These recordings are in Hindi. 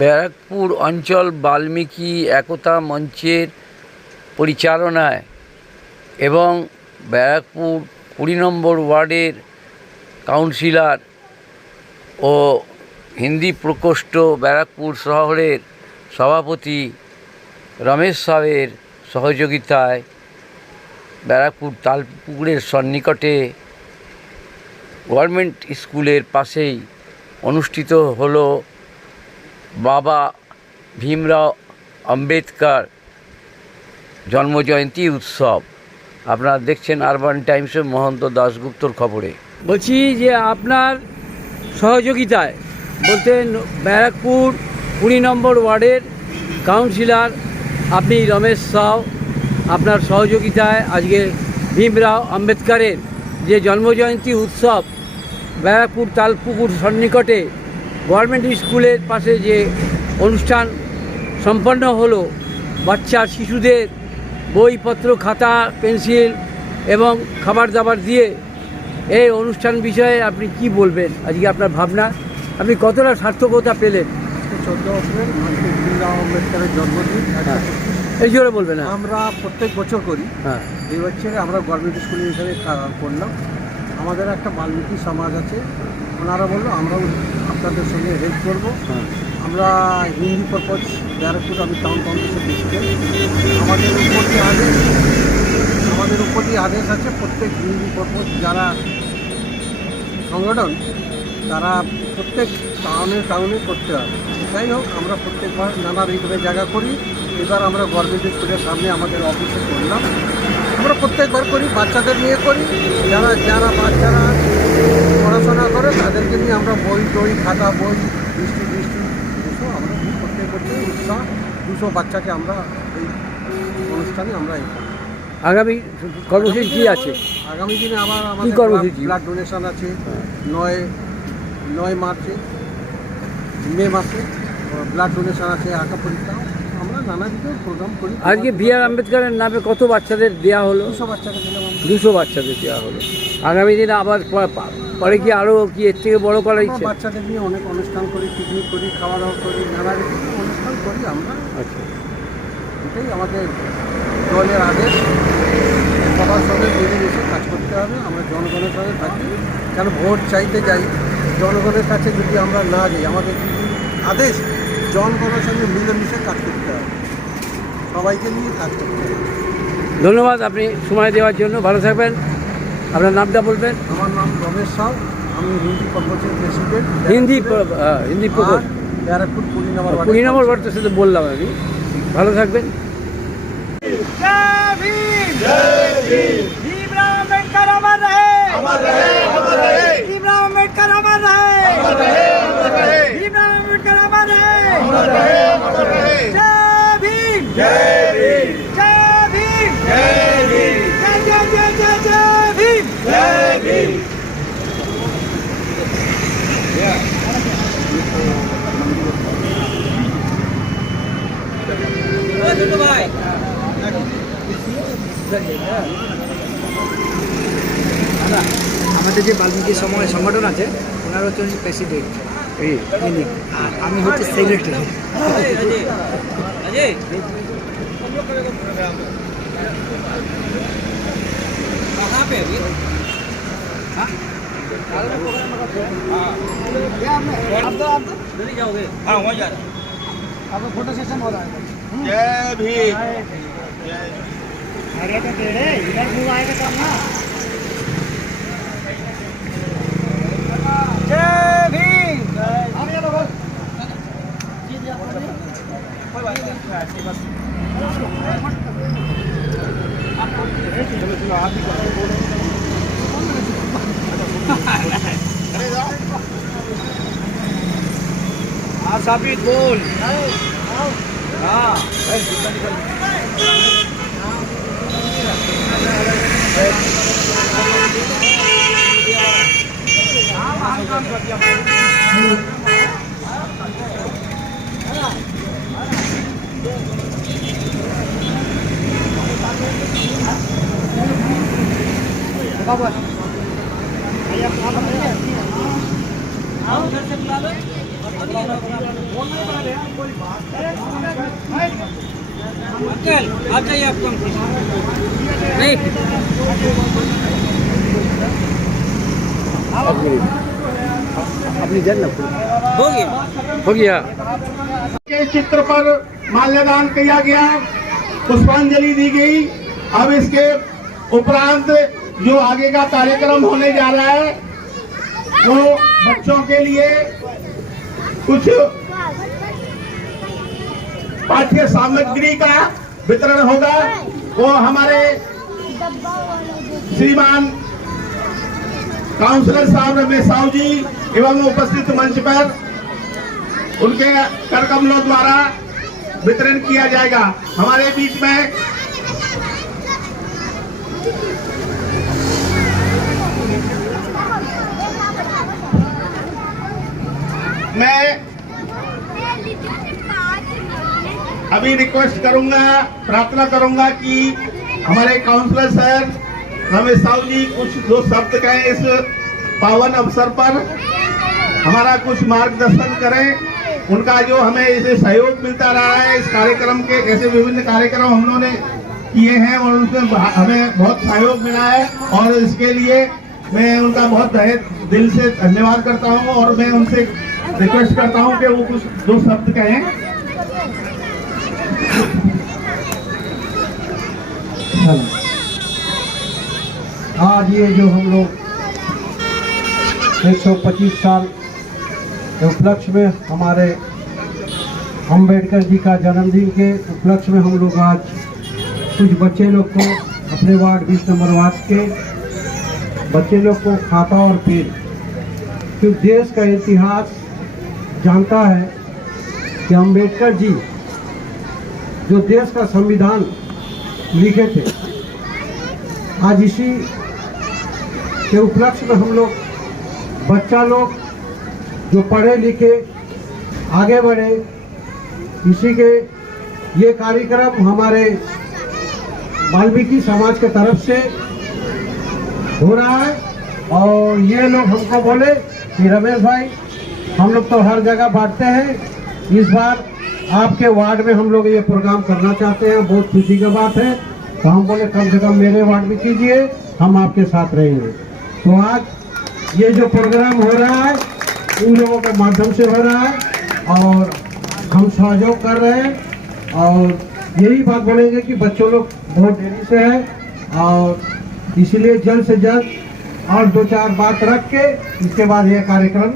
ব্যারাকপুর অঞ্চল বাল্মীকি একতা মঞ্চের পরিচালনায় এবং ব্যারাকপুর 20 নম্বর ওয়ার্ডের কাউন্সিলর ও হিন্দি প্রকোষ্ঠ ব্যারাকপুর শহরের সভাপতি রমেশ সাহের সহযোগিতায় ব্যারাকপুর তালপুকুরের সন্নিকটে গভর্নমেন্ট স্কুলের পাশেই অনুষ্ঠিত হলো বাবা ভীমরাও আম্বেদকর জন্মজয়ন্তী উৎসব। আপনারা দেখছেন আরবান টাইমসের মহন্ত দাশগুপ্তর খবরে। বলছি যে আপনার সহযোগিতায় বলতে ব্যারাকপুর 20 নম্বর ওয়ার্ডের কাউন্সিলর আপনি রমেশ সাউ, আপনার সহযোগিতায় আজকে ভীমরাও আম্বেদকরের যে জন্মজয়ন্তী উৎসব ব্যারাকপুর তালপুকুর সন্নিকটে গভর্নমেন্ট স্কুলের পাশে যে অনুষ্ঠান সম্পন্ন হলো, বাচ্চা শিশুদের বইপত্র, খাতা, পেন্সিল এবং খাবার দাবার দিয়ে এই অনুষ্ঠান বিষয়ে আপনি কি বলবেন? আজকে আপনার ভাবনা, আপনি কতটা সার্থকতা পেলেন? 14 এপ্রিল ভীমরাও আম্বেদকরের জন্মদিন। এই জন্য বলবেন না, আমরা প্রত্যেক বছর করি। হ্যাঁ, এই বছরে আমরা গভর্নমেন্ট স্কুলে হিসেবে করলাম। আমাদের একটা বাল্মীকি সমাজ আছে, ওনারা বললো আমরাও আপনাদের সঙ্গে হেল্প করবো। আমরা হিন্দি পারপোজ ব্যারাকপুর, আমি টাউন কাউন্সিলের প্রেসিডেন্ট। আমাদের উপর দিয়ে আদেশ আছে প্রত্যেক হিন্দি পারপোজ যারা সংগঠন তারা প্রত্যেক টাউনে করতে হবে। যাই হোক, আমরা প্রত্যেকবার নানা রকমের জায়গা করি। এবার আমরা গভর্নমেন্ট স্কুলের সামনে আমাদের অফিসে করলাম। আমরা প্রত্যেকবার করি, বাচ্চাদের নিয়ে করি। যারা বাচ্চারা পড়াশোনা করে তাদেরকে নিয়ে আমরা বই খাতা, বই, বৃষ্টি 200 আমরা প্রত্যেক বছর উৎসাহ 200 বাচ্চাকে আমরা এই অনুষ্ঠানে আমরা আগামী কর্মসূচি কী আছে? আগামী দিনে আমাদের ব্লাড ডোনেশন আছে 9 মার্চে, মে মাসে ব্লাড ডোনেশন আছে, আঁকা পরীক্ষা, আমরা নানা দিকের প্রোগ্রাম করি। আজকে বি.আর. আম্বেদকরের নামে কত বাচ্চাদের দেওয়া হলো? 200 বাচ্চাকে দিলাম। 200 বাচ্চাদের দেওয়া হলো। আগামী দিনে আবার পরে কি আরও কি এর থেকে বড় করা ইচ্ছে? বাচ্চাদের নিয়ে অনেক অনুষ্ঠান করি, পিকনিক করি, খাওয়া দাওয়া করি, নানা রকমের অনুষ্ঠান করি আমরা। আচ্ছা, এটাই আমাদের দলের আদেশ। সবার সঙ্গে মিলেমিশে কাজ করতে হবে। আমরা জনগণের সঙ্গে থাকি, কেন ভোট চাইতে যাই, জনগণের কাছে যদি আমরা না যাই, আমাদের আদেশ জনগণের সঙ্গে মিলেমিশে কাজ করতে হবে, সবাইকে নিয়ে কাজ করতে হবে। ধন্যবাদ আপনি সময় দেওয়ার জন্য। ভালো থাকবেন। আপনার নামটা বলবেন? আমার নাম রমেশ সাউ, আমি হিন্দি পারপোজের প্রেসিডেন্ট। হিন্দি প্রকোষ্ঠ ব্যারাকপুর 20 নম্বর ওয়ার্ড। 20 নম্বর ওয়ার্ড তো সেটা বললাম আমি। ভালো থাকবেন। जय भीम, जय भीम। भीमराव अम्बेडकर अमर रहे, अमर रहे, अमर रहे। भीमराव अम्बेडकर अमर रहे, अमर रहे, अमर रहे। भीमराव अम्बेडकर अमर रहे, अमर रहे, अमर रहे। जय भीम, जय भीम, जय भीम, जय भीम, जय जय जय जय जय भीम, जय भीम। भाई আমাদের যে বাল্মীকি সংগঠন আছে ওনার হচ্ছে প্রেসিডেন্ট, আর আমি হচ্ছে সেক্রেটারি। फोटो सेशन हो रहा है। जय भीम, अरे तो तेरे इधर क्यों आएगा करना? जय भीम। हाँ साबित बोल। हाँ उधर से बुला लो। आप जाइए आपको नहीं अपनी जन्म हो गया के चित्र पर माल्यादान किया गया, पुष्पांजलि दी गई। अब इसके उपरांत जो आगे का कार्यक्रम होने जा रहा है वो बच्चों के लिए कुछ पाठ्य सामग्री का वितरण होगा। वो हमारे श्रीमान काउंसलर साहब रमेश साहू जी एवं उपस्थित मंच पर उनके कर कमलों द्वारा वितरण किया जाएगा। हमारे बीच में मैं अभी रिक्वेस्ट करूंगा, प्रार्थना करूंगा कि हमारे काउंसलर सर रमेश साहू जी कुछ दो शब्द कहें, इस पावन अवसर पर हमारा कुछ मार्गदर्शन करें। उनका जो हमें इसे सहयोग मिलता रहा है, इस कार्यक्रम के ऐसे विभिन्न कार्यक्रम हम लोगों ने किए हैं और उनसे हमें बहुत सहयोग मिला है और इसके लिए मैं उनका बहुत दिल से धन्यवाद करता हूं और मैं उनसे रिक्वेस्ट करता हूं कि वो कुछ दो शब्द कहें। आज ये जो हम लोग 125 साल के उपलक्ष्य में हमारे अम्बेडकर जी का जन्मदिन के उपलक्ष्य में हम लोग आज कुछ बच्चे लोग को अपने वार्ड 20 नंबर वार्ड के बच्चे लोग को खाता और पेन, क्योंकि देश का इतिहास जानता है कि अम्बेडकर जी जो देश का संविधान लिखे थे, आज इसी के उपलक्ष्य में हम लोग बच्चा लोग जो पढ़े लिखे आगे बढ़े, इसी के ये कार्यक्रम हमारे वाल्मीकि समाज के तरफ से हो रहा है। और ये लोग हमको बोले कि रमेश भाई हम लोग तो हर जगह बांटते हैं, इस बार आपके वार्ड में हम लोग ये प्रोग्राम करना चाहते हैं, बहुत खुशी की बात है। तो हम बोले कम से कम मेरे वार्ड में कीजिए, हम आपके साथ रहेंगे। तो आज ये जो प्रोग्राम हो रहा है उन लोगों के माध्यम से हो रहा है और हम सहयोग कर रहे हैं और यही बात बोलेंगे कि बच्चों लोग बहुत देरी से है और इसलिए जल्द से जल्द और दो चार बात रख के इसके बाद ये कार्यक्रम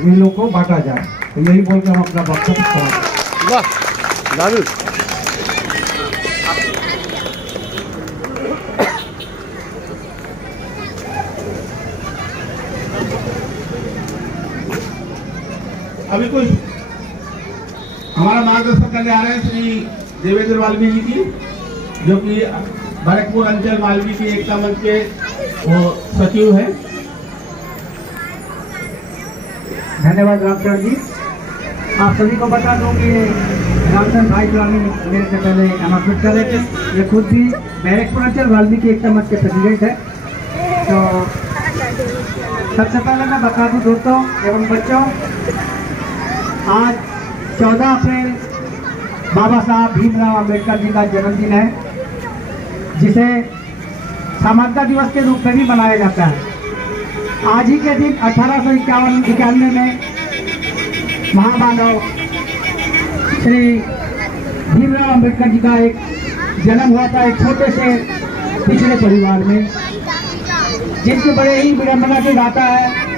इन लोग को बांटा जाए। तो यही बोल के हम अपना वक्तव्य समाप्त। वाह दारू अभी कुछ हमारा मार्गदर्शन करने आ रहे हैं श्री देवेंद्र वाल्मीकि जी, जो कि बैरकपुर अंचल वाल्मीकि एकता मंच के वो सचिव हैं। धन्यवाद रामचंद्र जी। आप सभी को बता दूं कि रामचंद्र भाई जो हमें मेरे से पहले अनाउंसमेंट कर रहे थे, ये खुद भी बैरकपुर अंचल वाल्मीकि एकता मंच के प्रेसिडेंट है। तो सबसे पहले मैं बता दूं दोस्तों एवं बच्चों, आज 14 अप्रैल बाबा साहब भीमराव अम्बेडकर जी का जन्मदिन है, जिसे समानता दिवस के रूप में भी मनाया जाता है। आज ही के दिन 1891 में महामानव श्री भीमराव अम्बेडकर जी का एक जन्म हुआ था, एक छोटे से पिछड़े परिवार में, जिनकी बड़े ही विडंबना की गाथा है।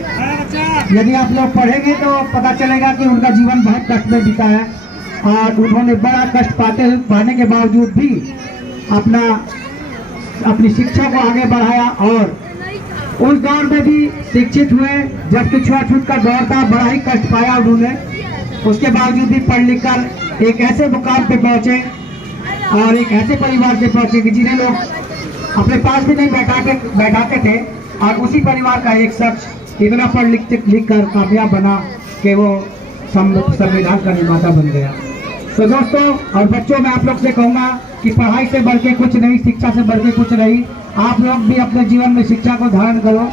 यदि आप लोग पढ़ेंगे तो पता चलेगा कि उनका जीवन बहुत कष्ट में बीता है और उन्होंने बड़ा कष्ट पाने के बावजूद भी अपनी शिक्षा को आगे बढ़ाया और उस दौर में भी शिक्षित हुए। जबकि छुआछूत का दौर था, बड़ा ही कष्ट पाया उन्होंने, उसके बावजूद भी पढ़ लिख कर एक ऐसे मुकाम पे पहुंचे और एक ऐसे परिवार से पहुंचे कि जिन्हें लोग अपने पास भी नहीं बैठाते थे और उसी परिवार का एक शख्स इतना पढ़ लिख कर कामयाब बना कि वो संविधान का निर्माता बन गया। तो दोस्तों और बच्चों, मैं आप लोग से कहूँगा कि पढ़ाई से बढ़ के कुछ नहीं, शिक्षा से बढ़ के कुछ नहीं। आप लोग भी अपने जीवन में शिक्षा को धारण करो।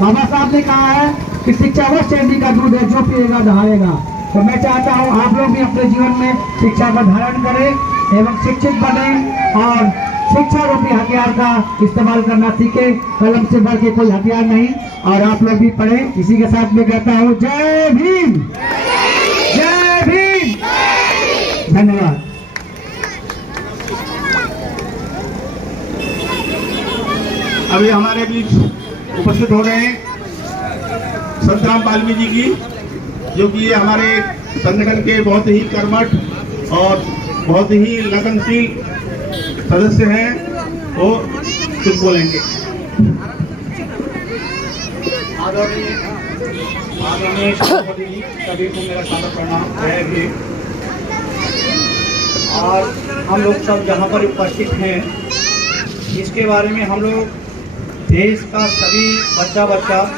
बाबा साहब ने कहा है कि शिक्षा वह चैनी का दूध है जो पिएगा दहाड़ेगा। तो मैं चाहता हूँ आप लोग भी अपने जीवन में शिक्षा का धारण करें एवं शिक्षित बने और शिक्षा रूपी हथियार का इस्तेमाल करना सीखे। कलम से बढ़ के कोई हथियार नहीं, और आप लोग भी पढ़ें। इसी के साथ मैं कहता हूँ जय भीम, जय भीम, धन्यवाद। अभी हमारे बीच उपस्थित हो रहे हैं संतराम वाल्मीकि जी, जो कि ये हमारे संगठन के बहुत ही कर्मठ और बहुत ही लगनशील सदस्य हैं। वो कुछ बोलेंगे। आदरणीय सभापति जी, सभी को मेरा सादर प्रणाम, जय भीम। और हम लोग सब जहाँ पर उपस्थित हैं, इसके बारे में हम लोग देश का सभी बच्चा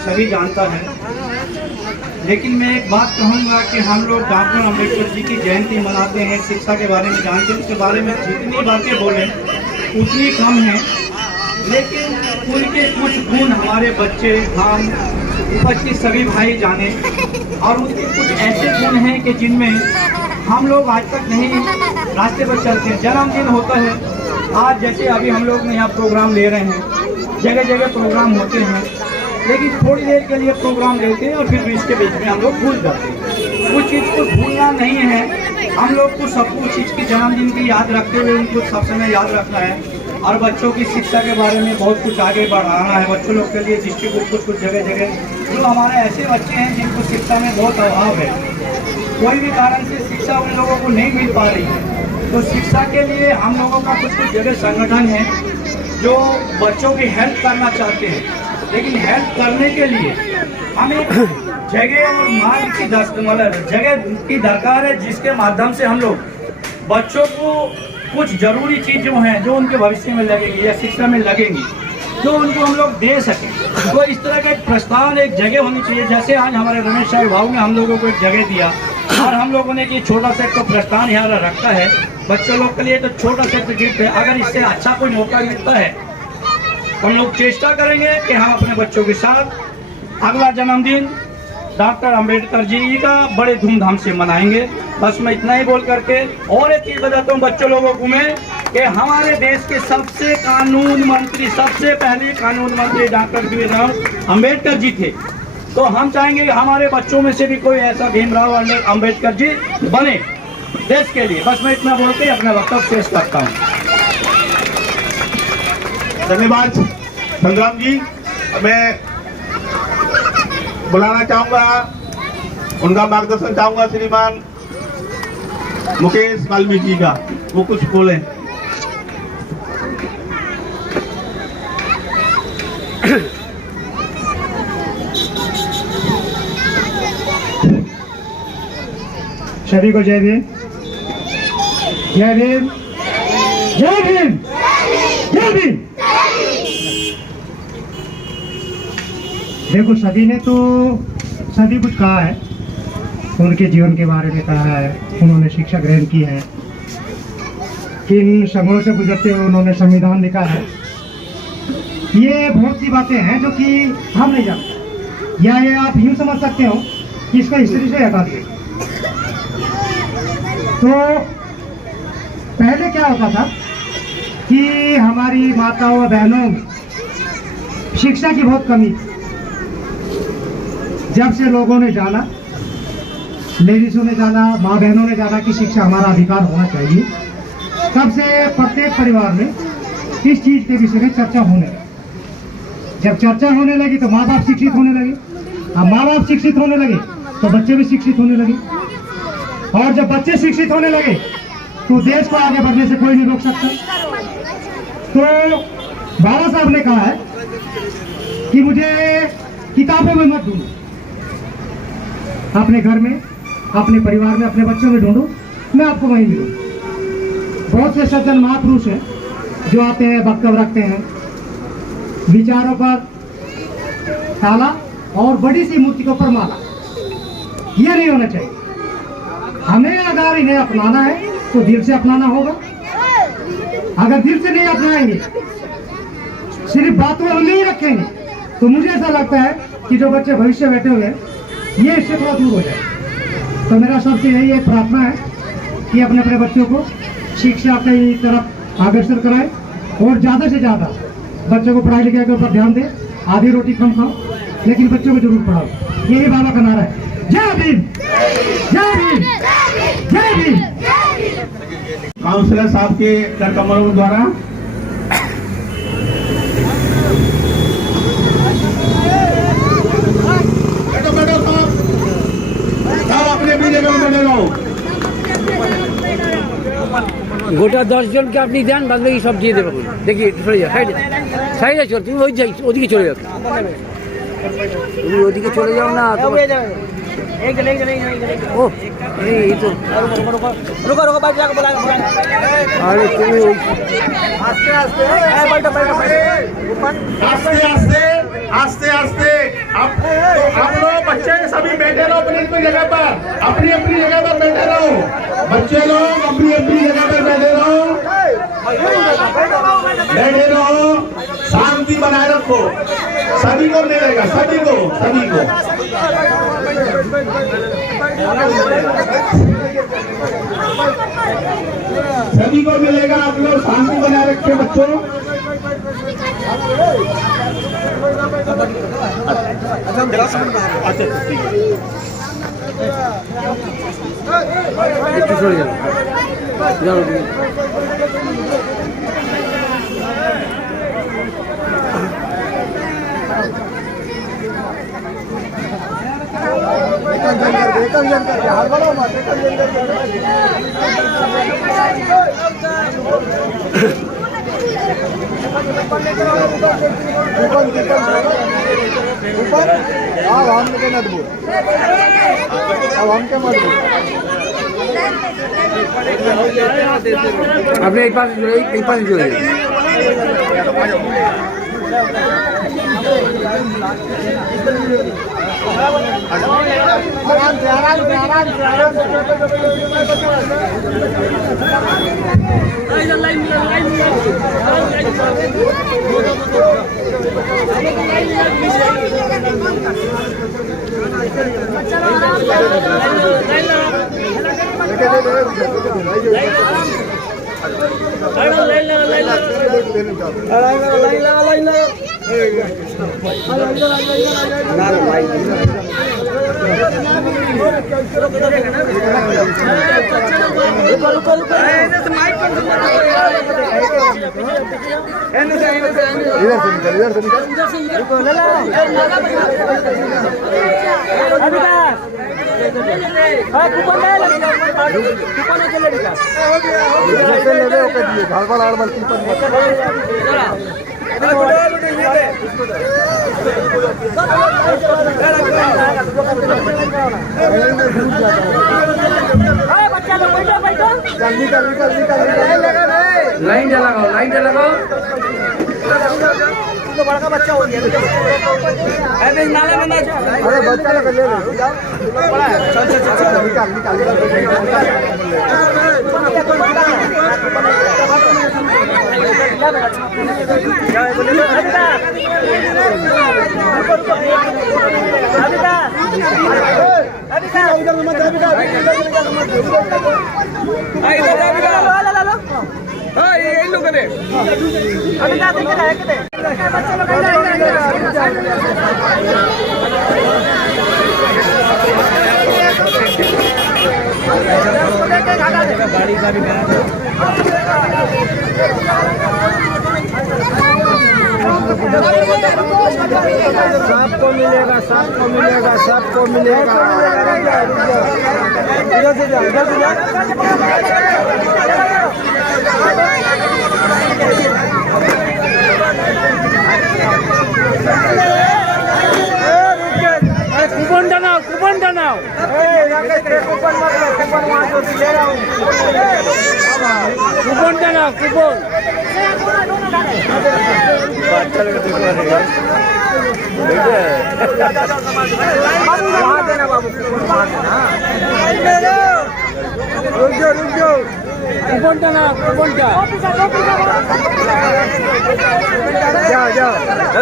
सभी जानता है, लेकिन मैं एक बात कहूँगा कि हम लोग डॉक्टर अम्बेडकर जी की जयंती मनाते हैं, शिक्षा के बारे में जानते हैं, उसके बारे में जितनी बातें बोलें उतनी कम है। लेकिन उनके कुछ गुण हमारे बच्चे, हम उपस्थित सभी भाई जाने, और उनके कुछ ऐसे गुण हैं कि जिनमें हम लोग आज तक नहीं रास्ते पर चलते। जन्मदिन होता है, आज जैसे अभी हम लोग यहाँ प्रोग्राम ले रहे हैं, जगह जगह प्रोग्राम होते हैं, लेकिन थोड़ी देर के लिए प्रोग्राम लेते हैं और फिर इसके बीच में हम लोग भूल जाते हैं। उस चीज़ को भूलना नहीं है, हम लोग को सबको उस चीज़ की जन्मदिन की याद रखते हुए उनको सब समय याद रखना है। और बच्चों की शिक्षा के बारे में बहुत कुछ आगे बढ़ाना है। बच्चों लोग के लिए डिस्ट्रिक्ट कुछ जगह जगह जो हमारे ऐसे बच्चे हैं जिनको शिक्षा में बहुत अभाव है, कोई भी कारण से शिक्षा उन लोगों को नहीं मिल पा रही है, तो शिक्षा के लिए हम लोगों का कुछ जगह संगठन है जो बच्चों की हेल्प करना चाहते हैं। लेकिन हेल्प करने के लिए हमें जगह और मार्ग की जगह की दरकार है, जिसके माध्यम से हम लोग बच्चों को कुछ जरूरी चीज जो हैं, जो उनके भविष्य में लगेगी या शिक्षा में लगेंगी, जो उनको हम लोग दे सकें। तो इस तरह का एक प्रस्थान, एक जगह होनी चाहिए। जैसे आज हमारे रमेश शाह भाऊ ने हम लोगों को एक जगह दिया और हम लोगों ने कि छोटा सा एक तो प्रस्थान यहाँ रखा है बच्चों लोग के लिए, तो छोटा सा गिफ्ट है। अगर इससे अच्छा कोई मौका मिलता है तो हम लोग चेष्टा करेंगे कि हम अपने बच्चों के साथ अगला जन्मदिन डॉक्टर अंबेडकर जी का बड़े धूमधाम से मनाएंगे। बस मैं इतना ही बोल करके और एक चीज बताता हूँ बच्चों लोगों को मैं, कि हमारे देश के सबसे कानून मंत्री, सबसे पहले कानून मंत्री डॉक्टर भीमराव अंबेडकर जी थे। तो हम चाहेंगे कि हमारे बच्चों में से भी कोई ऐसा भीमराव अंबेडकर जी बने देश के लिए। बस मैं इतना बोल के अपना वक्तव्य शेष करता हूँ। धन्यवाद संग्राम जी। मैं बुलाना चाहूंगा, उनका मार्गदर्शन चाहूंगा श्रीमान मुकेश वाल्मीकि जी का, वो कुछ बोले। सभी को जय भीम, जय भीम, जय भीम, जय भीम। देखो सभी ने तो सभी कुछ कहा है, उनके जीवन के बारे में कहा है, उन्होंने शिक्षा ग्रहण की है, किन संघर्षों से गुजरते हुए उन्होंने संविधान लिखा है। ये बहुत सी बातें हैं जो कि हम नहीं जानते, या ये आप यूँ समझ सकते हो कि इसका हिस्ट्री से हटा दिए। तो पहले क्या होता था कि हमारी माताओं और बहनों में शिक्षा की बहुत कमी थी। जब से लोगों ने जाना, लेडीजों ने जाना, माँ बहनों ने जाना कि शिक्षा हमारा अधिकार होना चाहिए, तब से प्रत्येक परिवार में इस चीज के विषय में चर्चा होने लगी। जब चर्चा होने लगी तो माँ बाप शिक्षित होने लगे, अब माँ बाप शिक्षित होने लगे तो बच्चे भी शिक्षित होने लगे, और जब बच्चे शिक्षित होने लगे तो देश को आगे बढ़ने से कोई नहीं रोक सकता। तो बाबा साहब ने कहा है कि मुझे किताबों में मत ढूंढो, अपने घर में, अपने परिवार में, अपने बच्चों में ढूंढो, मैं आपको वहीं मिलूंगा। बहुत से सज्जन महापुरुष हैं जो आते हैं, वक्तव्य रखते हैं, विचारों पर ताला और बड़ी सी मूर्ति के ऊपर माला। ये नहीं होना चाहिए। हमें अगर इन्हें अपनाना है तो दिल से अपनाना होगा। अगर दिल से नहीं अपनाएंगे, सिर्फ बातों में नहीं रखेंगे, तो मुझे ऐसा लगता है कि जो बच्चे भविष्य बैठे हुए हैं ये इससे थोड़ा दूर हो जाए। तो मेरा सबसे यही एक प्रार्थना है कि अपने अपने बच्चों को शिक्षा की तरफ अग्रसर कराएं और ज़्यादा से ज़्यादा बच्चों को पढ़ाई लिखाई के ऊपर ध्यान दें। आधी रोटी कम खाओ लेकिन बच्चों को जरूर पढ़ाओ। यही बाबा का नारा है। जय भीम, जय भीम, जय भीम। काउंसलर साहब के कर कमलों द्वारा बैठो बैठो साहब अपने अपनी जगह में बैठे रहो। গোটা 10 জনকে আপনি দেন, বাদ বাকি সব দিয়ে দেবেন। দেখি একটু সরে যাও, সাইডে চল, তুমি ওদিকে চলে যাও, তুমি ওদিকে চলে যাও না ও এই তো रुको रुको भाई जाके बुला আরে তুমি आस्ते आस्ते बैठो बैठो आस्ते आस्ते आस्ते आस्ते आप लोग बच्चे सभी बैठे रहो अपनी अपनी जगह पर, अपनी अपनी जगह पर बैठे रहो। बच्चे लोग अपनी अपनी जगह पर बैठे रहो, बैठे रहो, शांति बनाए रखो। सभी को मिलेगा, सभी को सभी को मिलेगा। आप लोग शांति बनाए रखे बच्चों। একটু সরে যাও, যাও তুমি। আপনি এই পাশে চলে যান। लाइन लगाओ, लाइन लगाओ। तो बड़ा का बच्चा हो गया अरे नाले में ना अरे बच्चा लगा ले बड़ा चल चल चल निकाल निकाल सबको मिलेगा, सबको मिलेगा, सबको मिलेगा। इधर से जा, इधर से जा। कूपन डालो, कूपन डालो। कूपन मत लो, कूपन वहाँ से ले रहा हूँ। कूपन डालो, कूपन। वहाँ देना बाबू, वहाँ देना। रुक जाओ, रुक जाओ। কুপনটা না কুপনটা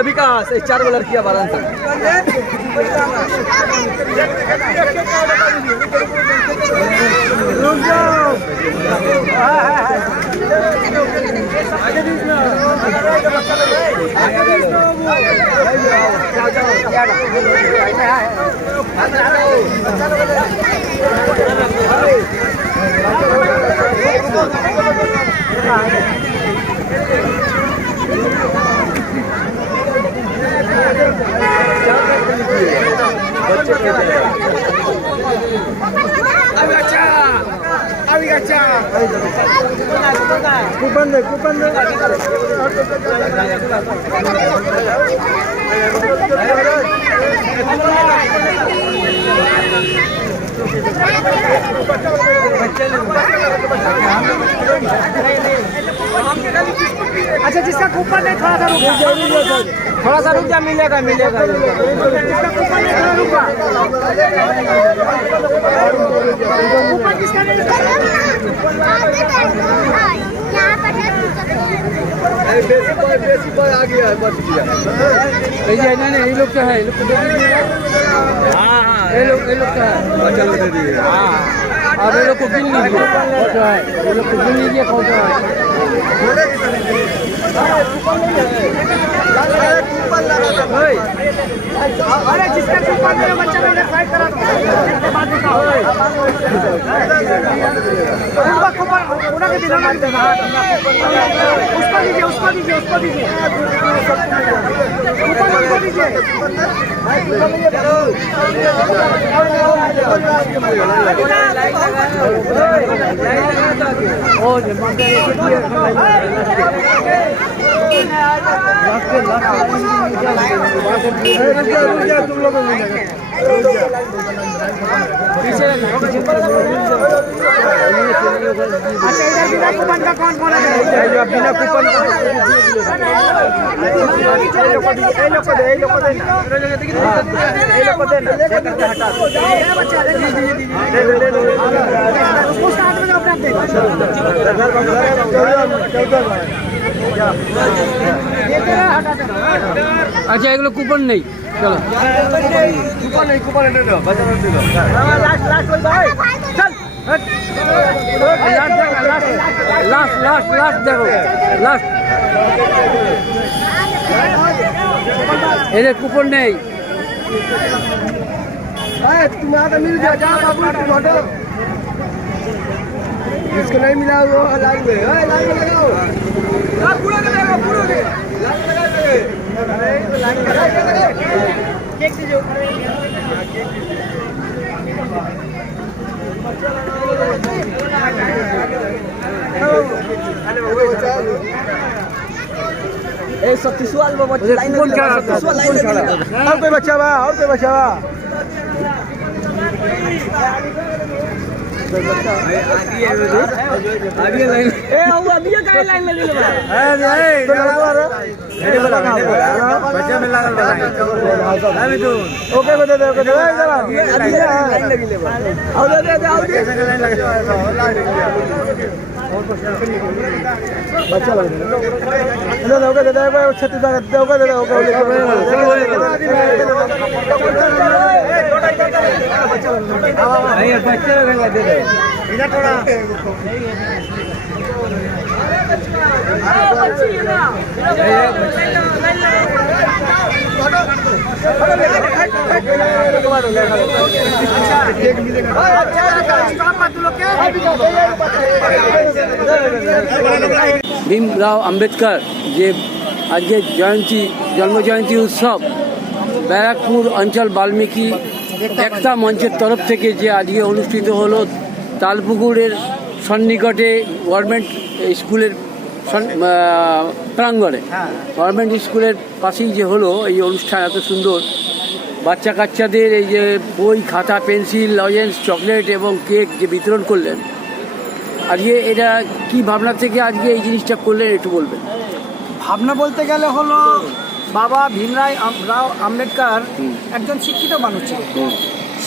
विकास 4 बॉलर किया बारह कूपन दे अच्छा जिसका कूपन है थोड़ा सा रुक जा मिलेगा जिसका कूपन है थोड़ा रुक जा कूपन किसका नहीं এই লোকটা হ্যাঁ এই লোকটা এই লোকটা अब ये लोग को गिन लीजिए कौन है ये लोग को गिन लीजिए कौन है अरे जिसका कूपन है बच्चा मैंने फाइट करा बाद बताओ उनका कूपन उनका के दिलाना देना उसको दीजिए कूपन उनको दीजिए तुम लोग अच्छा इधर बिना कूपन का कौन है बिना कूपन उसको स्टार्ट में अपना दे अच्छा एगुलो कूपन नहीं चलो लास्ट देखो लास्ट এদের কুপন নেই तुम्हारा मिल गया जा बाबू तुम हटो जिसको नहीं मिला वो लाइन में लगाओ पूरा के लगाओ पूरा के लाइन में लगाओ केक दीजिए ए सतीसवाल बाबा लाइन में सतीसवाल लाइन में और कोई बच्चा बा आगे लाइन ए हुआ दिया का लाइन लगी बा बच्चा में लागल बा अभी तो ओके बता दे लाइन लगी ले बा आओ दे लाइन लगी बच्चा लग रहा है दे दे 36 दे बच्चे दे दे इधर थोड़ा भीमराव आम्बेडकर যে আজকে জন্মজয়ন্তী উৎসব ব্যারাকপুর অঞ্চল বাল্মীকি একতা মঞ্চের তরফ থেকে যে আজকে অনুষ্ঠিত হলো তালপুকুরের সন্নিকটে গভর্নমেন্ট স্কুলের প্রাঙ্গণে গভর্নমেন্ট স্কুলের পাশেই যে হলো এই অনুষ্ঠান এত সুন্দর বাচ্চা কাচ্চাদের এই যে বই খাতা পেন্সিল লজেন্স চকলেট এবং কেক যে বিতরণ করলেন আজকে এটা কি ভাবনা থেকে আজকে এই জিনিসটা করলেন একটু বলবেন ভাবনা বলতে গেলে হলো বাবা ভীমরাও আম্বেদকর একজন শিক্ষিত মানুষ ছিলেন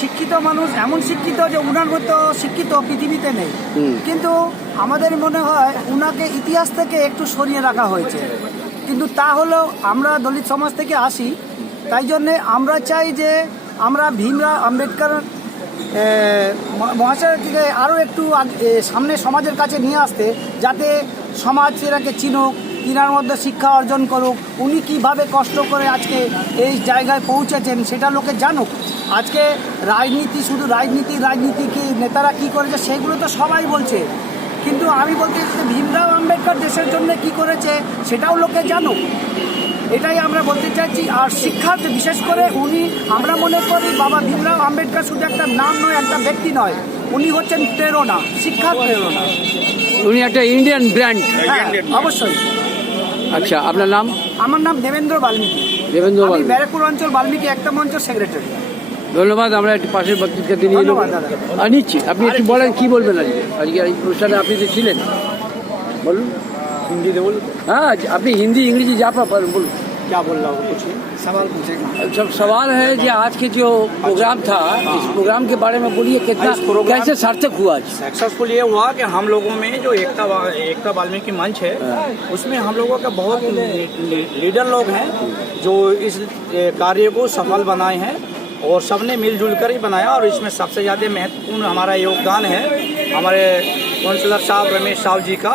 শিক্ষিত মানুষ, এমন শিক্ষিত যে উনার মতো শিক্ষিত পৃথিবীতে নেই। কিন্তু আমাদের মনে হয় উনাকে ইতিহাস থেকে একটু সরিয়ে রাখা হয়েছে। কিন্তু তা হলেও আমরা দলিত সমাজ থেকে আসি, তাই জন্যে আমরা চাই যে আমরা ভীমরাও আম্বেদকর মহাশয়কে আরও একটু সামনে সমাজের কাছে নিয়ে আসতে, যাতে সমাজ এরাকে চিনুক, তিনার মধ্যে শিক্ষা অর্জন করুক, উনি কীভাবে কষ্ট করে আজকে এই জায়গায় পৌঁছেছেন সেটা লোকে জানুক। আজকে রাজনীতি, শুধু রাজনীতি কি নেতারা কি করেছে সেগুলো তো সবাই বলছে, কিন্তু আমি বলতে চাই ভীমরাও আম্বেদকর দেশের জন্য কি করেছে সেটাও লোকে জানুক, এটাই আমরা বলতে চাইছি। আর শিক্ষাতে বিশেষ করে উনি, আমরা মনে করি বাবা ভীমরাও আম্বেদকর শুধু একটা নাম নয়, একটা ব্যক্তি নয়, উনি হচ্ছেন প্রেরণা, শিক্ষার প্রেরণা। উনি একটা ইন্ডিয়ান ব্র্যান্ড। হ্যাঁ, অবশ্যই। আচ্ছা, আপনার নাম? আমার নাম দেবেন্দ্র বাল্মীকি। দেবেন্দ্র আমি বাল্মীকি। ব্যারাকপুর অঞ্চল বাল্মীকি একটা মঞ্চ সেক্রেটারি। ধন্যবাদ। আমরা একটু পাশের বক্তৃতাকে নিয়ে নেব। ধন্যবাদ দাদা। নিচ্ছি, আপনি একটু বলেন কি বলবেন আজকে এই অনুষ্ঠানে আপনি তো ছিলেন, বলুন হিন্দিতে বলুন। হ্যাঁ, আপনি হিন্দি इंग्लिश जा पाएं बोलो। क्या बोल रहा हूँ, कुछ सवाल पूछेगा। सब सवाल है कि आज के जो प्रोग्राम था, इस प्रोग्राम के बारे में बोलिए, कितना कैसे सार्थक हुआ आज? सक्सेसफुल ये हुआ कि हम लोगों में जो एकता वाल्मीकि मंच है, उसमें हम लोगों के बहुत लीडर लोग हैं जो इस कार्य को सफल बनाए हैं, और सबने मिलजुल कर ही बनाया। और इसमें सबसे ज़्यादा महत्वपूर्ण हमारा योगदान है हमारे काउंसलर साहब रमेश साहब जी का,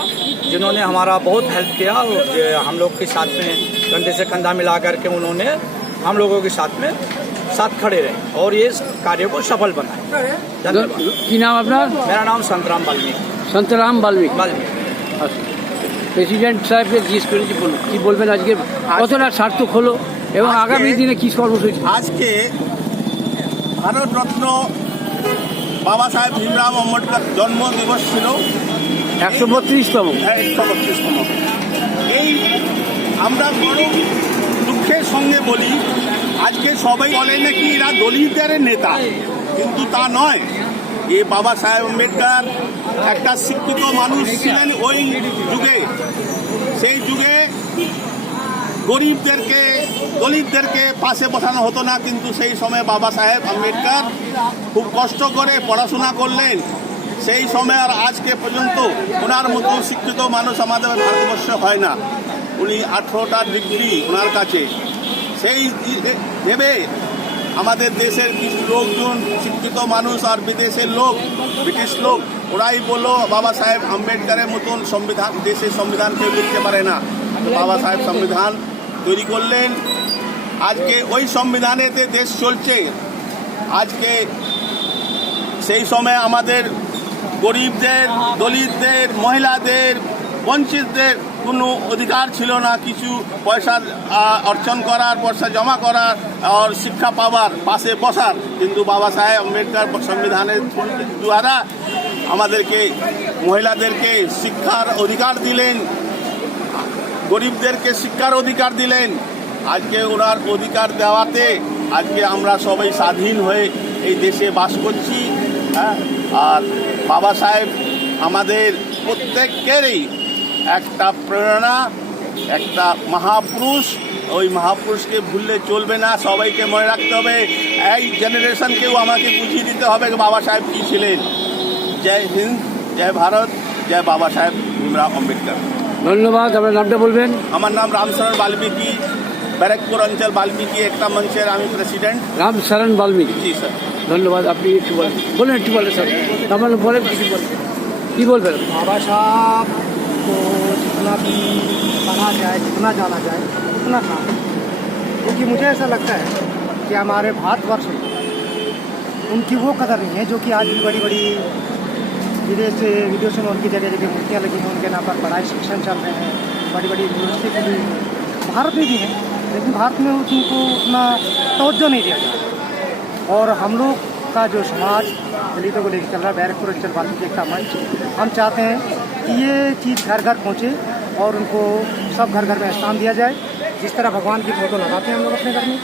जिन्होंने हमारा बहुत हेल्प किया। और हम लोग के साथ में कंधे से कंधा मिला करके उन्होंने हम लोगों के साथ खड़े रहे और ये कार्य को सफल बनाए। धन्यवाद। কি নাম আপনার? मेरा नाम संतराम वाल्मीकि। সন্তরাম বাল্মীকি। वाल्मीकि। প্রেসিডেন্ট সাহেবকে জিজ্ঞেস করেছি, বলুন কি বলবেন আজকে কতটা সার্থক হলো এবং আগামী দিনে কি কর্মসূচি? আজকে ভারতরত্ন বাবা সাহেব ভীমরাও আম্বেদকর জন্ম দিবস ছিল 132তম। 132তম। এই আমরা বড় দুঃখের সঙ্গে বলি, আজকে সবাই বলে নাকি এরা দলিতদের নেতা, কিন্তু তা নয়। এ বাবা সাহেব আম্বেদকর একটা শিক্ষিত মানুষ ছিলেন ওই যুগে। সেই যুগে গরিবদেরকে, দলিতদেরকে পাশে বসানো হতো না, কিন্তু সেই সময় বাবা সাহেব আম্বেদকর খুব কষ্ট করে পড়াশোনা করলেন। সেই সময় আর আজকে পর্যন্ত ওনার মতো শিক্ষিত মানুষ আমাদের ভারতবর্ষে হয় না। উনি 18টা ডিগ্রি ওনার কাছে। সেই ভেবে আমাদের দেশের কিছু লোকজন, শিক্ষিত মানুষ আর বিদেশের লোক, ব্রিটিশ লোক, ওরাই বললো বাবা সাহেব আম্বেদকরের মতন সংবিধান, দেশের সংবিধান কেউ লিখতে পারে না। বাবা সাহেব সংবিধান তৈরি করলেন। আজকে ওই সংবিধানেতে দেশ চলছে। আজকে সেই সময় আমাদের গরিবদের, দলিতদের, মহিলাদের, বঞ্চিতদের কোনো অধিকার ছিল না কিছু পয়সা অর্জন করার, পয়সা জমা করার আর শিক্ষা পাওয়ার, পাশে বসার। কিন্তু বাবা সাহেব আম্বেদকর সংবিধানের দ্বারা আমাদেরকে, মহিলাদেরকে শিক্ষার অধিকার দিলেন, গরিবদেরকে শিক্ষার অধিকার দিলেন। আজকে ওনার অধিকার দেওয়াতে আজকে আমরা সবাই স্বাধীন হয়ে এই দেশে বাস করছি। হ্যাঁ, আর বাবা সাহেব আমাদের প্রত্যেকেরই একটা প্রেরণা, একটা মহাপুরুষ। ওই মহাপুরুষকে ভুললে চলবে না, সবাইকে মনে রাখতে হবে। এই জেনারেশনকেও আমাকে বুঝিয়ে দিতে হবে বাবা সাহেব কী ছিলেন। জয় হিন্দ, জয় ভারত, জয় বাবা সাহেব ভীমরাও আম্বেদকর। ধন্যবাদ। আপনার নামটা বলবেন? আমার নাম রামচরণ বাল্মীকি, ব্যারাকপুর অঞ্চল বাল্মীকি একটা মঞ্চের আমি প্রেসিডেন্ট। রামচরণ বাল্মীকি। জি স্যার। ধন্যবাদ। আপনি একটু বলেন, একটু বলেন স্যার। আমার বলেন, কিছু বলেন, কী বলবেন? बाबा साहब को जितना भी पढ़ा जाए, जितना जाना जाए उतना था, क्योंकि मुझे ऐसा लगता है कि हमारे भारतवर्ष में उनकी वो कदर नहीं है जो कि आज भी बड़ी बड़ी विदेशों में उनकी जगह जगह मूर्तियाँ लगी हैं, उनके नाम पर पढ़ाई शिक्षण चल रहे हैं, बड़ी बड़ी यूनिवर्सिटी खुली हुई है। भारत में भी है, लेकिन भारत में उनको उतना तवज्जो नहीं दिया जाता। और हम लोग का जो समाज दलितों को लेकर चल रहा है, बैरकपुर अंचल वाल्मीकि एकता मंच, हम चाहते हैं कि ये चीज़ घर घर पहुँचे और उनको सब घर घर में स्थान दिया जाए। जिस तरह भगवान की फ़ोटो लगाते हैं हम लोग अपने घर में,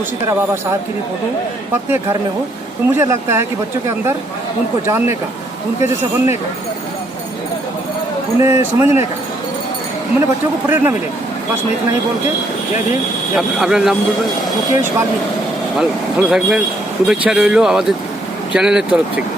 उसी तरह बाबा साहब की भी फ़ोटो प्रत्येक घर में हो। तो मुझे लगता है कि बच्चों के अंदर उनको जानने का, उनके जैसे बनने का, उन्हें समझने का, मैंने बच्चों को प्रेरणा मिलेगी। बस मैं इतना ही बोल के जय भीम। আপনার নাম বলবেন? मुकेश वाल्मीकि। ভালো থাকবেন। শুভেচ্ছা রইল আমাদের চ্যানেলের তরফ থেকে।